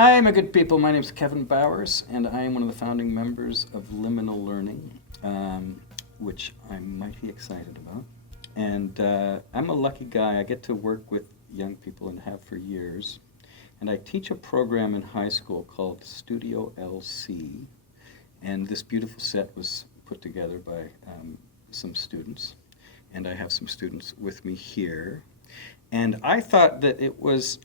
Hi, my good people. My name is Kevin Bowers, and I am one of the founding members of Liminal Learning, which I'm mighty excited about. And I'm a lucky guy. I get to work with young people and have for years. And I teach a program in high school called Studio LC. And this beautiful set was put together by some students. And I have some students with me here. And I thought that it was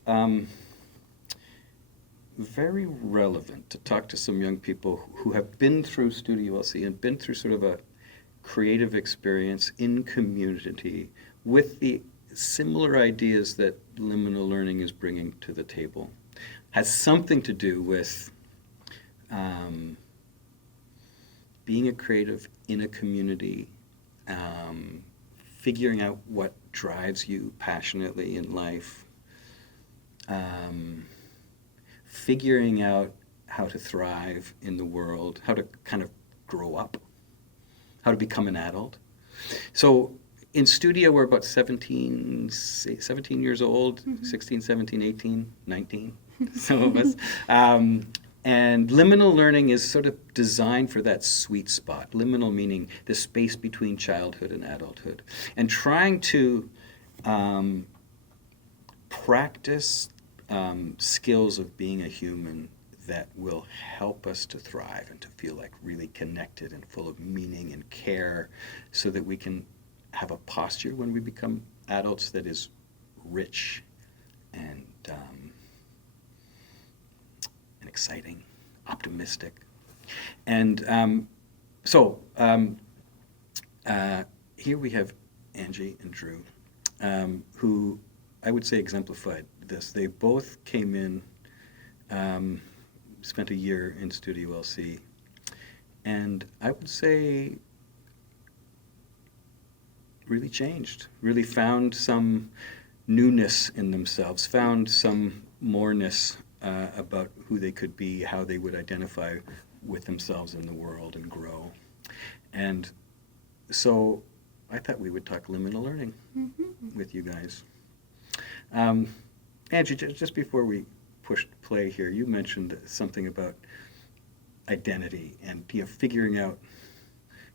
very relevant to talk to some young people who have been through Studio LC and been through sort of a creative experience in community with the similar ideas that liminal learning is bringing to the table. Has something to do with being a creative in a community, figuring out what drives you passionately in life, figuring out how to thrive in the world, how to kind of grow up, how to become an adult. So in studio, we're about 17 years old, 16, 17, 18, 19, some of us. And liminal learning is sort of designed for that sweet spot. Liminal meaning the space between childhood and adulthood. And trying to practice skills of being a human that will help us to thrive and to feel like really connected and full of meaning and care, so that we can have a posture when we become adults that is rich and exciting, optimistic. And here we have Anqi and Drew, who I would say exemplified this. They both came in, spent a year in Studio LC, and I would say really changed, really found some newness in themselves, found some moreness about who they could be, how they would identify with themselves in the world and grow. And so I thought we would talk liminal learning with you guys. Anqi, just before we pushed play here, you mentioned something about identity and figuring out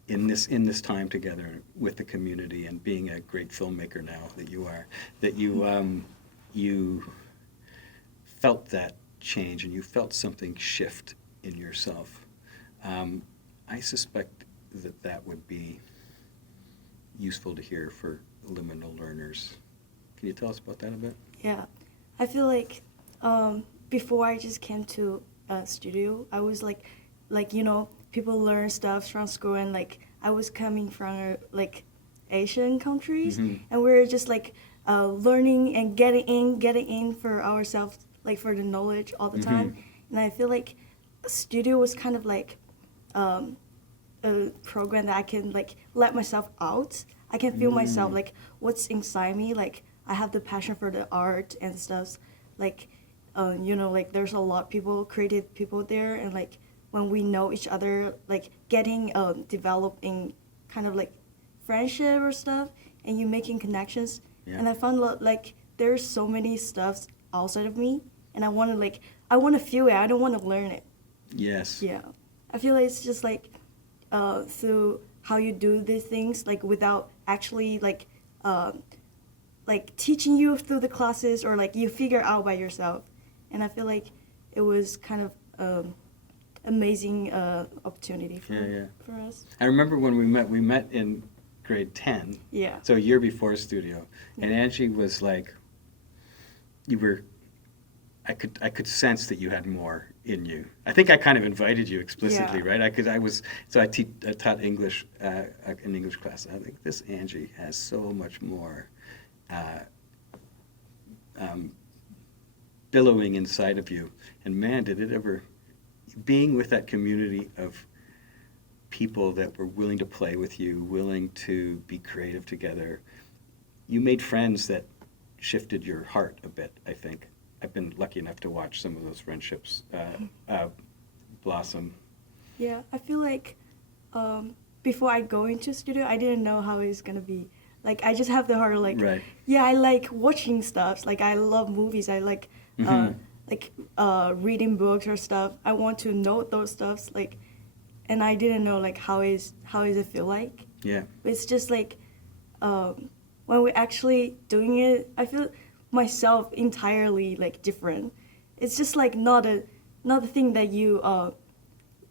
in this time together with the community, and being a great filmmaker now that you are, that you felt that change and you felt something shift in yourself. I suspect that would be useful to hear for liminal learners. Can you tell us about that a bit? Yeah, I feel like before I just came to studio, I was like people learn stuff from school, and like I was coming from like Asian countries, and we were just like learning and getting in for ourselves, like for the knowledge all the time. And I feel like studio was kind of like a program that I can like let myself out. I can feel myself, like what's inside me, like I have the passion for the art and stuff. Like, like there's a lot of creative people there, and like when we know each other, like getting developing kind of like friendship or stuff, and you making connections. Yeah. And I found like there's so many stuff outside of me, and I want to feel it. I don't want to learn it. Yes. Yeah, I feel like it's just like through how you do these things, like without actually like teaching you through the classes, or like you figure out by yourself. And I feel like it was kind of amazing opportunity for us. I remember when we met in grade 10. Yeah. So a year before studio. And Anqi was like, I could sense that you had more in you. I think I kind of invited you explicitly, right? I taught English in English class. I think this Anqi has so much more billowing inside of you. And man, did it ever, being with that community of people that were willing to play with you, willing to be creative together, you made friends that shifted your heart a bit, I think. I've been lucky enough to watch some of those friendships blossom. Yeah, I feel like before I go into studio, I didn't know how it's gonna be. Like I just have the heart of like, right. Yeah, I like watching stuff. Like I love movies. I like like reading books or stuff. I want to note those stuffs, like, and I didn't know like how is it feel like. Yeah. But it's just like when we're actually doing it, I feel myself entirely like different. It's just like not a thing that you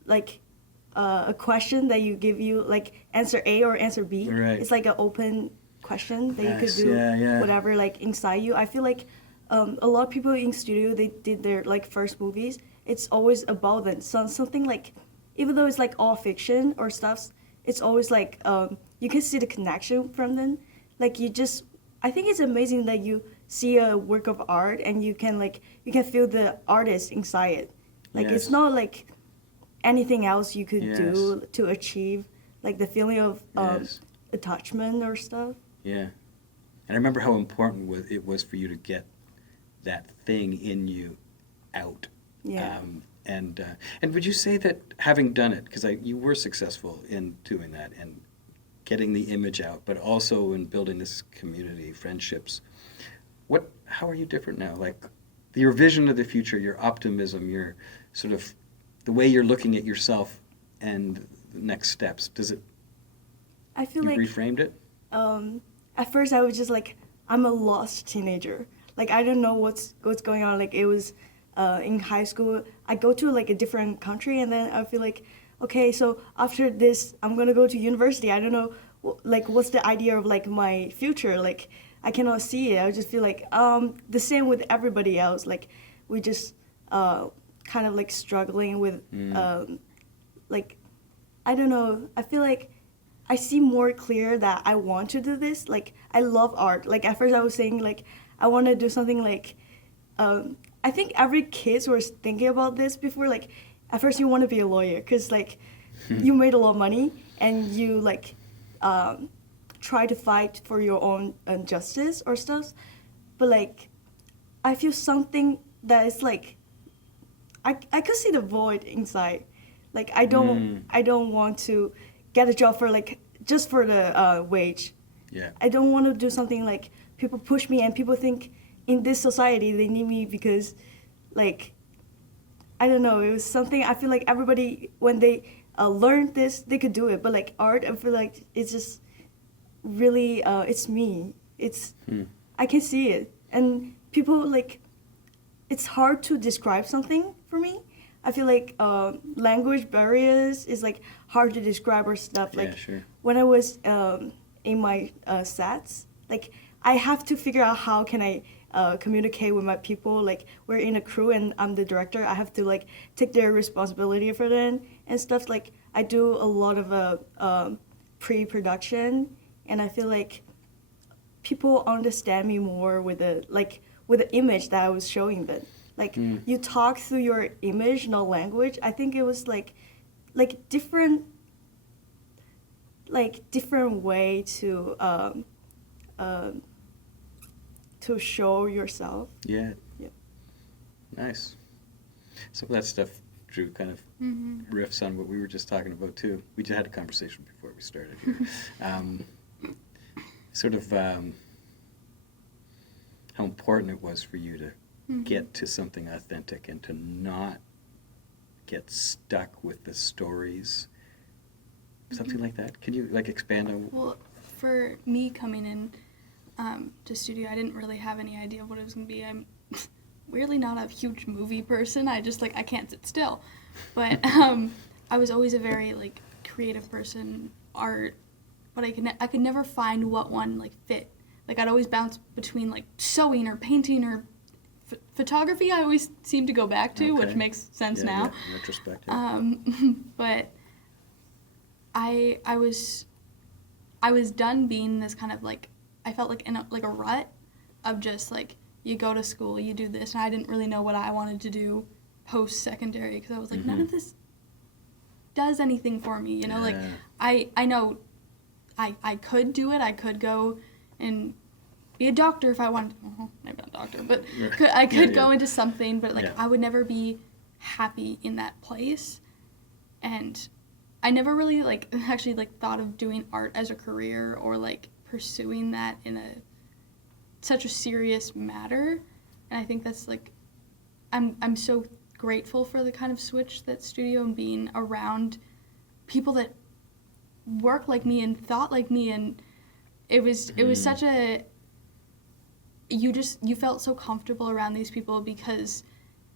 like a question that you give you like answer A or answer B. Right. It's like an open question that you could Yes, do yeah. whatever like inside you. I feel like a lot of people in studio, they did their like first movies. It's always about them. Something like, even though it's like all fiction or stuff, it's always like you can see the connection from them. Like you just, I think it's amazing that you see a work of art and you can feel the artist inside it. Like Yes. it's not like anything else you could Yes. do to achieve like the feeling of Yes. attachment or stuff. Yeah. And I remember how important it was for you to get that thing in you out. Yeah. And would you say that having done it, because you were successful in doing that and getting the image out, but also in building this community, friendships, how are you different now? Like your vision of the future, your optimism, your sort of the way you're looking at yourself and the next steps, I feel you like reframed it? at first I was just like, I'm a lost teenager. Like I don't know what's going on. Like it was in high school, I go to like a different country, and then I feel like, okay, so after this, I'm gonna go to university. I don't know, like what's the idea of like my future? Like I cannot see it. I just feel like the same with everybody else. Like we just kind of like struggling with like, I don't know. I feel like I see more clear that I want to do this. Like I love art. Like at first I was saying like I want to do something like I think every kid was thinking about this before. Like at first you want to be a lawyer because like you made a lot of money and you like try to fight for your own justice or stuff. But like I feel something that is like I could see the void inside. Like I don't want to get a job for like just for the wage. Yeah. I don't want to do something like people push me and people think in this society they need me because like I don't know, it was something I feel like everybody when they learned this they could do it, but like art I feel like it's just really it's me. It's I can see it and people like it's hard to describe something for me. I feel like language barriers is like hard to describe or stuff. Like Yeah, sure. when I was in my sets, like I have to figure out how can I communicate with my people. Like we're in a crew and I'm the director. I have to like take their responsibility for them and stuff. Like I do a lot of pre-production, and I feel like people understand me more with the image that I was showing them. Like you talk through your image, not language. I think it was like different way to show yourself. Yeah. Yeah. Nice. Some of that stuff, Drew, kind of riffs on what we were just talking about too. We just had a conversation before we started here. How important it was for you to get to something authentic and to not get stuck with the stories. Something like that. Can you like expand on? Well, for me coming in to studio, I didn't really have any idea of what it was going to be. I'm weirdly not a huge movie person. I just I can't sit still. But I was always a very like creative person, art, but I could never find what one like fit. Like I'd always bounce between like sewing or painting or photography. I always seem to go back to, which makes sense now. Yeah, in retrospect. But I was done being this kind of like, I felt like in a rut of just like you go to school, you do this, and I didn't really know what I wanted to do post-secondary because I was like, none of this does anything for me, you know. Like I know I could do it. I could go and be a doctor if I wanted. Well, maybe not a doctor, but I could go into something. But like I would never be happy in that place, and I never really actually thought of doing art as a career or like pursuing that in such a serious matter. And I think that's I'm so grateful for the kind of switch that studio and being around people that work like me and thought like me, and it was such a you felt so comfortable around these people because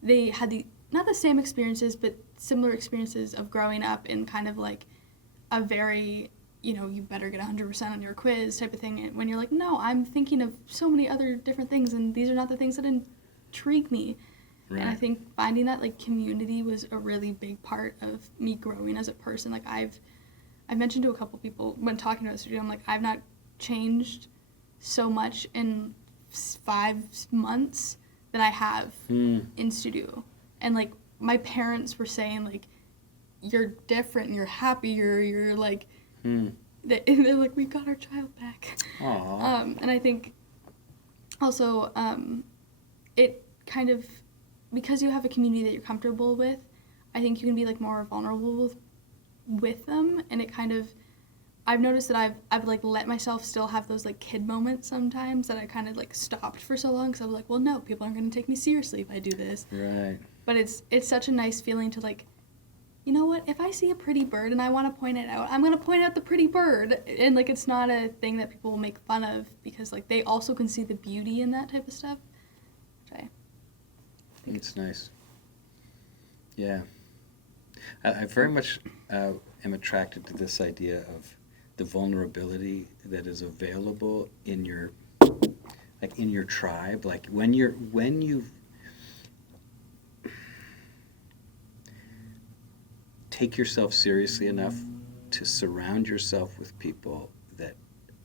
they had not the same experiences but similar experiences of growing up in kind of like a very, you better get 100% on your quiz type of thing, and when you're like, no, I'm thinking of so many other different things and these are not the things that intrigue me. Right. And I think finding that like community was a really big part of me growing as a person. Like I've mentioned to a couple people when talking about the studio, I'm like, I've not changed so much in 5 months that I have in studio. And like my parents were saying like, you're different, you're happier, you're like, they're like, we got our child back. Aww. And I think also it kind of, because you have a community that you're comfortable with, I think you can be like more vulnerable with them, and it kind of, I've noticed that I've like let myself still have those like kid moments sometimes that I kind of like stopped for so long because I was like, well, no, people aren't going to take me seriously if I do this. Right. But it's such a nice feeling to like, you know what, if I see a pretty bird and I want to point it out, I'm going to point out the pretty bird. And like it's not a thing that people will make fun of because like they also can see the beauty in that type of stuff. Which I think it's nice. Yeah. I very much am attracted to this idea of the vulnerability that is available in your tribe. Like when you take yourself seriously enough to surround yourself with people that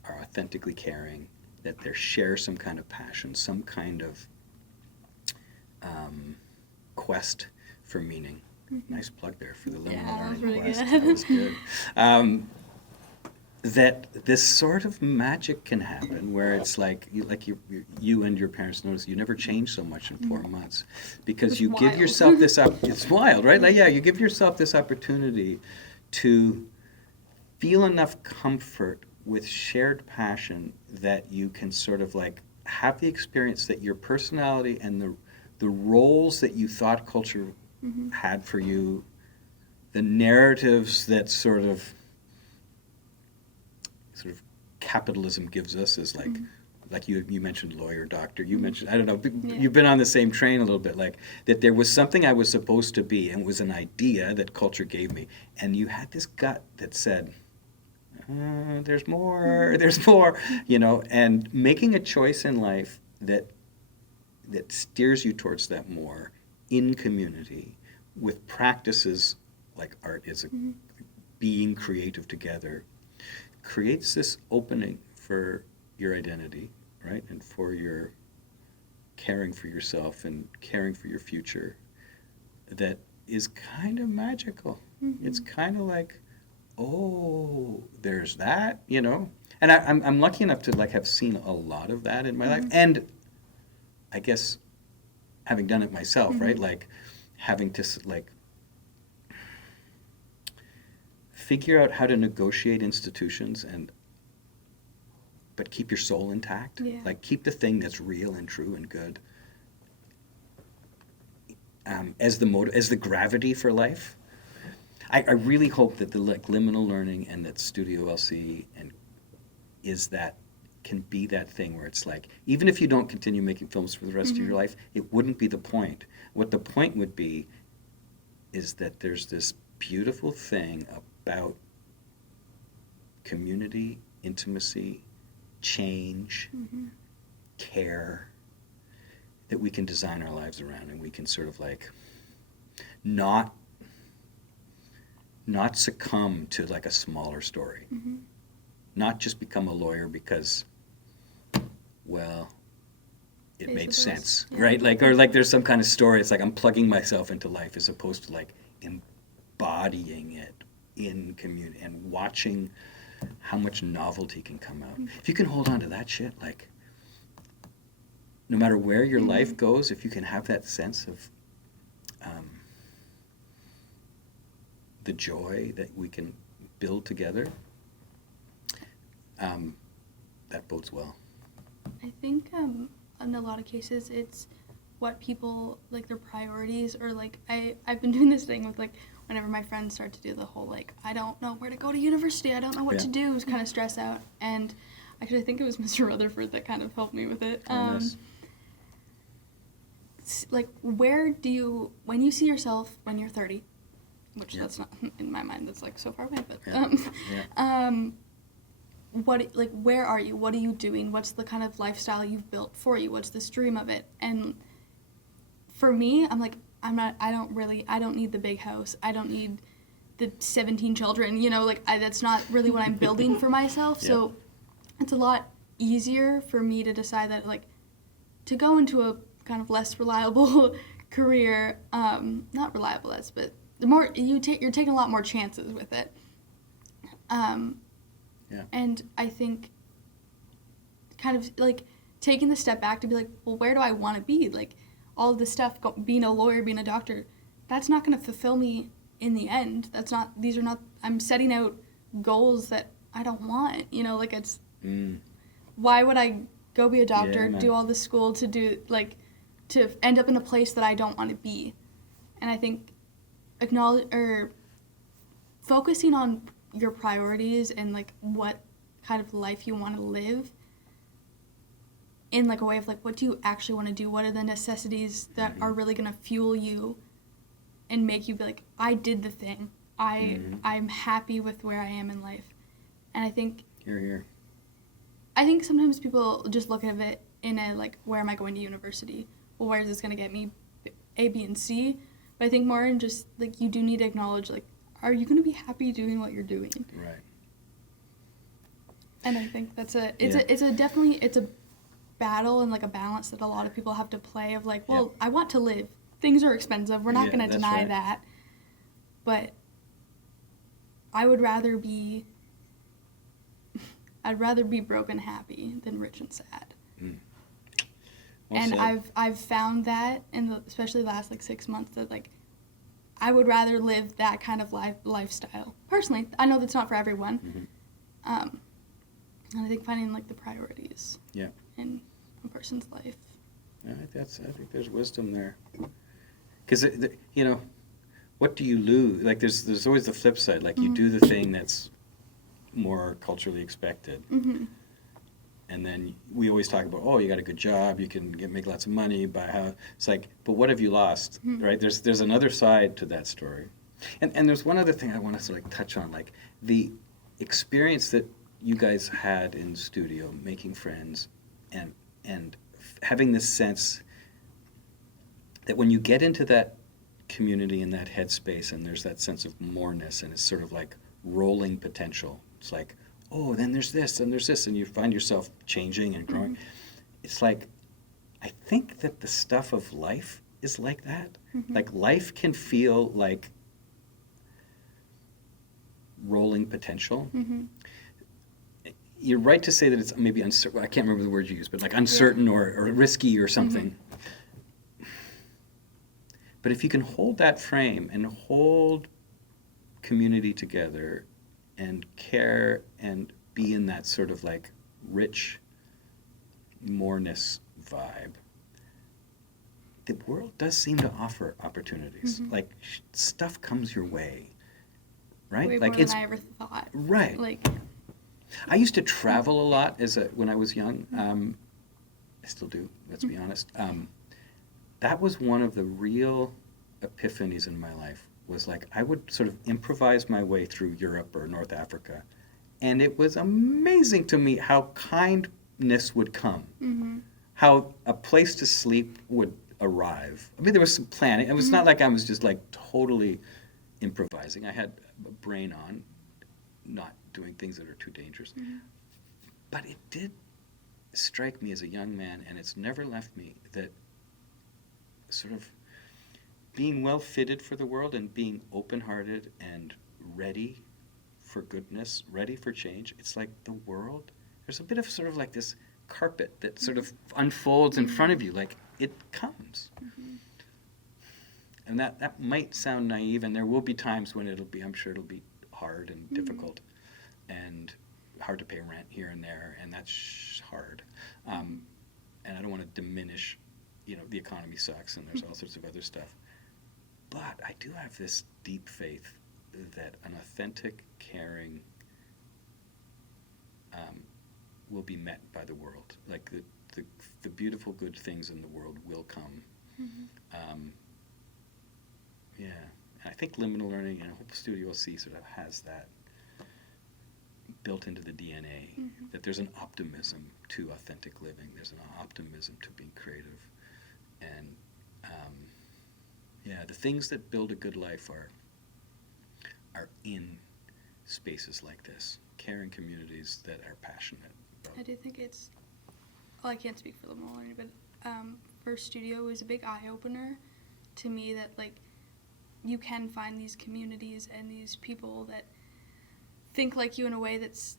are authentically caring, that they share some kind of passion, some kind of quest for meaning. Nice plug there for the Liminal Learning really Quest. good. That was good. That this sort of magic can happen where it's like you and your parents notice you never change so much in 4 months because It's you wild. give yourself this up. It's wild, right? Like, yeah, you give yourself this opportunity to feel enough comfort with shared passion that you can sort of like have the experience that your personality and the roles that you thought culture had for you, the narratives that sort of capitalism gives us is like you mentioned lawyer, doctor, you mentioned, I don't know, you've been on the same train a little bit, like that there was something I was supposed to be and it was an idea that culture gave me, and you had this gut that said, there's more, and making a choice in life that steers you towards that more in community with practices like art is being creative together creates this opening for your identity, right? And for your caring for yourself and caring for your future that is kind of magical. It's kind of like, oh, there's that, And I'm lucky enough to like have seen a lot of that in my life. And I guess having done it myself, right? Like having to like figure out how to negotiate institutions but keep your soul intact. Yeah. Like keep the thing that's real and true and good as the gravity for life. I really hope that the like liminal learning and that Studio LC can be that thing where it's like, even if you don't continue making films for the rest of your life, it wouldn't be the point. What the point would be is that there's this beautiful thing about community, intimacy, change, care, that we can design our lives around, and we can sort of like not succumb to like a smaller story. Not just become a lawyer because, well, it made sense, right? Like, or like there's some kind of story. It's like I'm plugging myself into life as opposed to like embodying it in community and watching how much novelty can come out. If you can hold on to that shit, like, no matter where your life goes, if you can have that sense of the joy that we can build together, that bodes well. I think in a lot of cases it's what people, like, their priorities, or, like, I've been doing this thing with, like, whenever my friends start to do the whole, like, I don't know where to go to university, I don't know what to do, kind of stress out. And actually, I think it was Mr. Rutherford that kind of helped me with it. Nice. Like, where do you, when you see yourself when you're 30, which Yeah. that's not, in my mind, that's, like, so far away, but, Yeah. what, like, where are you? What are you doing? What's the kind of lifestyle you've built for you? What's the stream of it? And for me, I'm like, I don't need the big house. I don't need the 17 children, you know, like, that's not really what I'm building for myself. Yeah. So it's a lot easier for me to decide that, like, to go into a kind of less reliable career, not reliable as, but the more you're taking a lot more chances with it. Yeah. And I think kind of, like, taking the step back to be like, well, where do I want to be? Like, all of this stuff, being a lawyer, being a doctor, that's not going to fulfill me in the end. I'm setting out goals that I don't want, you know, like, it's, why would I go be a doctor, Yeah, do all this school to do, like, to end up in a place that I don't want to be? And I think focusing on your priorities and, like, what kind of life you want to live in, like, a way of, like, what do you actually want to do? What are the necessities that are really going to fuel you and make you be like, I did the thing. I'm happy with where I am in life. And I think Here. I think sometimes people just look at it in a, like, where am I going to university? Well, where is this going to get me? A, B, and C. But I think more in just, like, you do need to acknowledge, like, are you going to be happy doing what you're doing? Right. And I think it's a battle and, like, a balance that a lot of people have to play of, like, well, I want to live. Things are expensive. We're not Yeah, going to that's deny right. that. But I'd rather be broken happy than rich and sad. Well And said. I've found that especially the last, like, 6 months, that, like, I would rather live that kind of lifestyle. Personally, I know that's not for everyone. And I think finding, like, the priorities in a person's life. I think there's wisdom there. Because, you know, what do you lose? Like, there's always the flip side. Like, you do the thing that's more culturally expected. And then we always talk about, oh, you got a good job, you can make lots of money, buy a house. It's like, but what have you lost, right? There's another side to that story. And there's one other thing I want to, like, touch on, like the experience that you guys had in studio, making friends, and having this sense that when you get into that community and that headspace, and there's that sense of moreness, and it's sort of like rolling potential. It's like, oh, then there's this, and there's this, and you find yourself changing and growing. It's like, I think that the stuff of life is like that. Like, life can feel like rolling potential. You're right to say that it's maybe uncertain. I can't remember the word you used, but like uncertain or risky or something. But if you can hold that frame and hold community together and care and be in that sort of, like, rich moreness vibe, the world does seem to offer opportunities. Like, stuff comes your way, right? Way Like, more than I ever thought. right. Like, I used to travel a lot when I was young. I still do, let's be honest. That was one of the real epiphanies in my life, was like I would sort of improvise my way through Europe or North Africa. And it was amazing to me how kindness would come, how a place to sleep would arrive. I mean, there was some planning. It was not like I was just, like, totally improvising. I had a brain on, not doing things that are too dangerous. But it did strike me as a young man, and it's never left me, that sort of being well fitted for the world and being open-hearted and ready for goodness, ready for change. It's like the world, there's a bit of sort of like this carpet that sort of unfolds in front of you, like it comes. And that might sound naive, and there will be times when I'm sure it'll be hard and difficult and hard to pay rent here and there, and that's hard. And I don't want to diminish the economy sucks and there's all sorts of other stuff. But I do have this deep faith that an authentic, caring will be met by the world. Like the beautiful, good things in the world will come. Yeah, and I think liminal learning and Hope Studio C sort of has that built into the DNA, that there's an optimism to authentic living, there's an optimism to being creative, and the things that build a good life are in spaces like this, caring communities that are passionate about. I do think it's, well, I can't speak for liminal learning, but for studio, it was a big eye-opener to me that, like, you can find these communities and these people that think like you in a way that's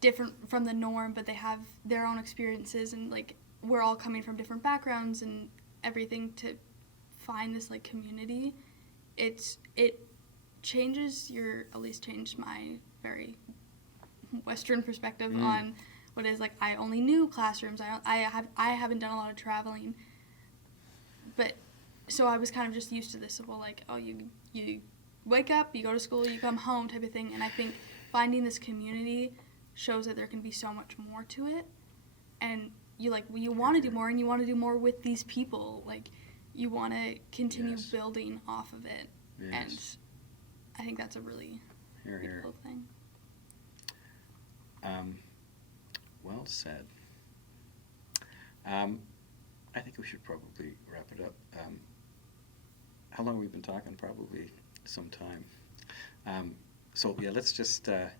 different from the norm, but they have their own experiences, and, like, we're all coming from different backgrounds and everything to find this, like, community. It changes your, at least changed my very Western perspective on what is, like, I only knew classrooms. I haven't done a lot of traveling, but so I was kind of just used to this of, well, like, oh, you wake up, you go to school, you come home type of thing. And I think finding this community shows that there can be so much more to it, and you want to do more, and you want to do more with these people. Like, you want to continue building off of it, and I think that's a really beautiful thing. Well said. I think we should probably wrap it up. How long have we been talking? Probably some time. So yeah, let's just yeah.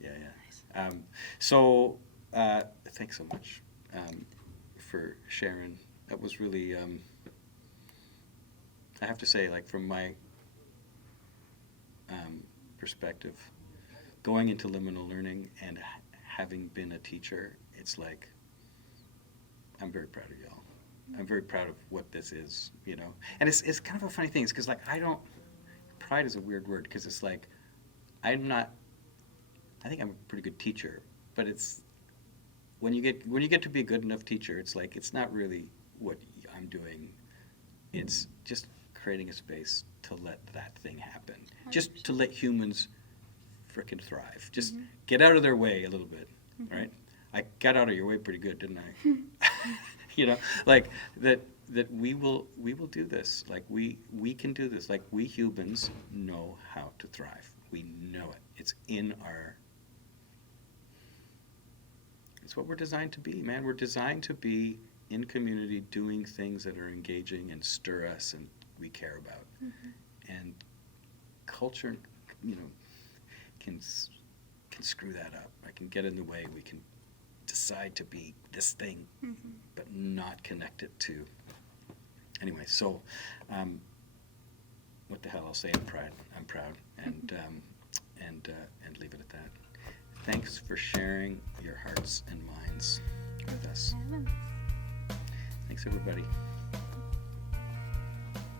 Nice. So thanks so much for sharing. That was really I have to say, like, from my perspective, going into liminal learning and having been a teacher, it's like, I'm very proud of y'all. I'm very proud of what this is, And it's kind of a funny thing. It's because, like, pride is a weird word, because it's like, I think I'm a pretty good teacher, but it's, when you get to be a good enough teacher, it's like, it's not really what I'm doing. It's just creating a space to let that thing happen. 100%. Just to let humans frickin' thrive. Just get out of their way a little bit, right? I got out of your way pretty good, didn't I? Like that we will do this. Like we can do this. Like, we humans know how to thrive. We know it. It's it's what we're designed to be, man. We're designed to be in community, doing things that are engaging and stir us and we care about. And culture, can screw that up. I can get in the way. We can decide to be this thing, but not connect it to. Anyway, so what the hell? I'll say I'm proud, and leave it at that. Thanks for sharing your hearts and minds with us. Thanks, everybody.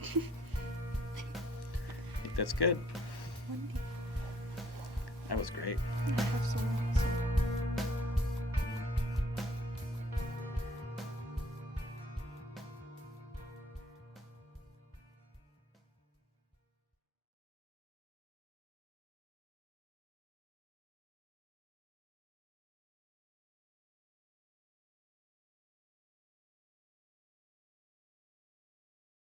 I think that's good. That was great. I have so